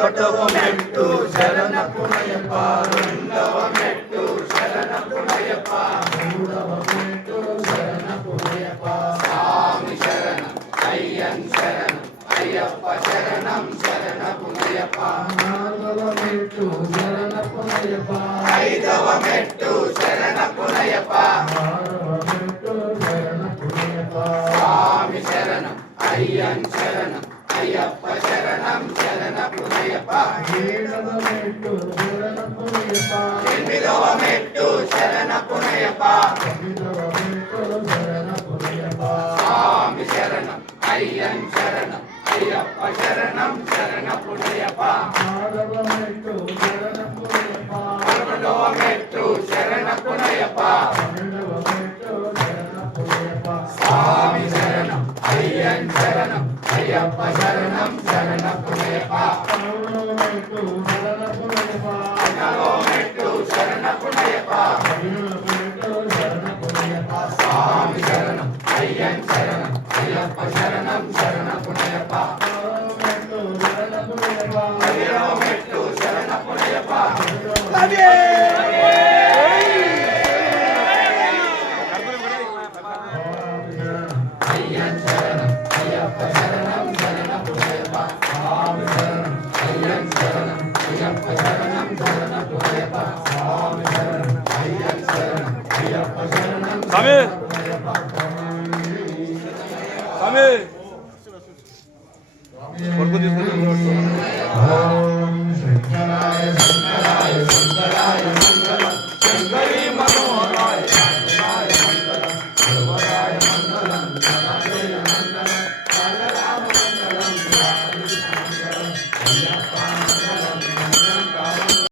ఒకటవ మెట్టు శరణపునయప్ప రెండవ మెట్టు శరణపునయప్ప మూడవ మెట్టు శరణపునయప్ప స్వామి శరణం అయ్యన్ శరణం అయ్యప్ప శరణం శరణపునయప్ప నాలుగవ మెట్టు శరణపునయప్ప ఐదవ మెట్టు శరణపునయప్ప ఆరవ మెట్టు శరణపునయప్ప స్వామి శరణం అయ్యన్ శరణం అయ్యప్ప శరణం శరణపునయప్ప ఏడవ మెట్టు శరణపునయప్ప ఎనిమిదవ మెట్టు శరణపునయప్ప తొమ్మిదవ మెట్టు శరణపునయప్ప స్వామి శరణం అయ్యన్ శరణం అయ్యప్ప శరణం శరణపునయప్ప ఆరవ మెట్టు శరణపునయప్ప పదకొండవ మెట్టు శరణపునయప్ప పన్నెండవ మెట్టు శరణపునయప్ప స్వామి శరణం అయ్యన్ శరణం అయ్యప్ప శరణం శరణపునయప్ప పదమూడవ మెట్టు శరణపునయప్ప పద్నాలుగవ మెట్టు శరణపునయప్ప పదిహేనవ మెట్టు శరణపునయప్ప స్వామి శరణం అయ్యన్ శరణం అయ్యప్ప శరణం శరణపునయప్ప పదహారవ మెట్టు శరణపునయప్ప పదిహేడవ మెట్టు శరణపునయప్ప అయ్యన్ శరణం అయ్యప్ప శరణం శరణపునయప్ప స్వామి శరణం అయ్యన్ శరణం అయ్యప్ప శరణం శరణపునయప్ప స్వామి శరణం అయ్యన్ శరణం అయ్యప్ప శరణం శరణపునయప్ప స్వామి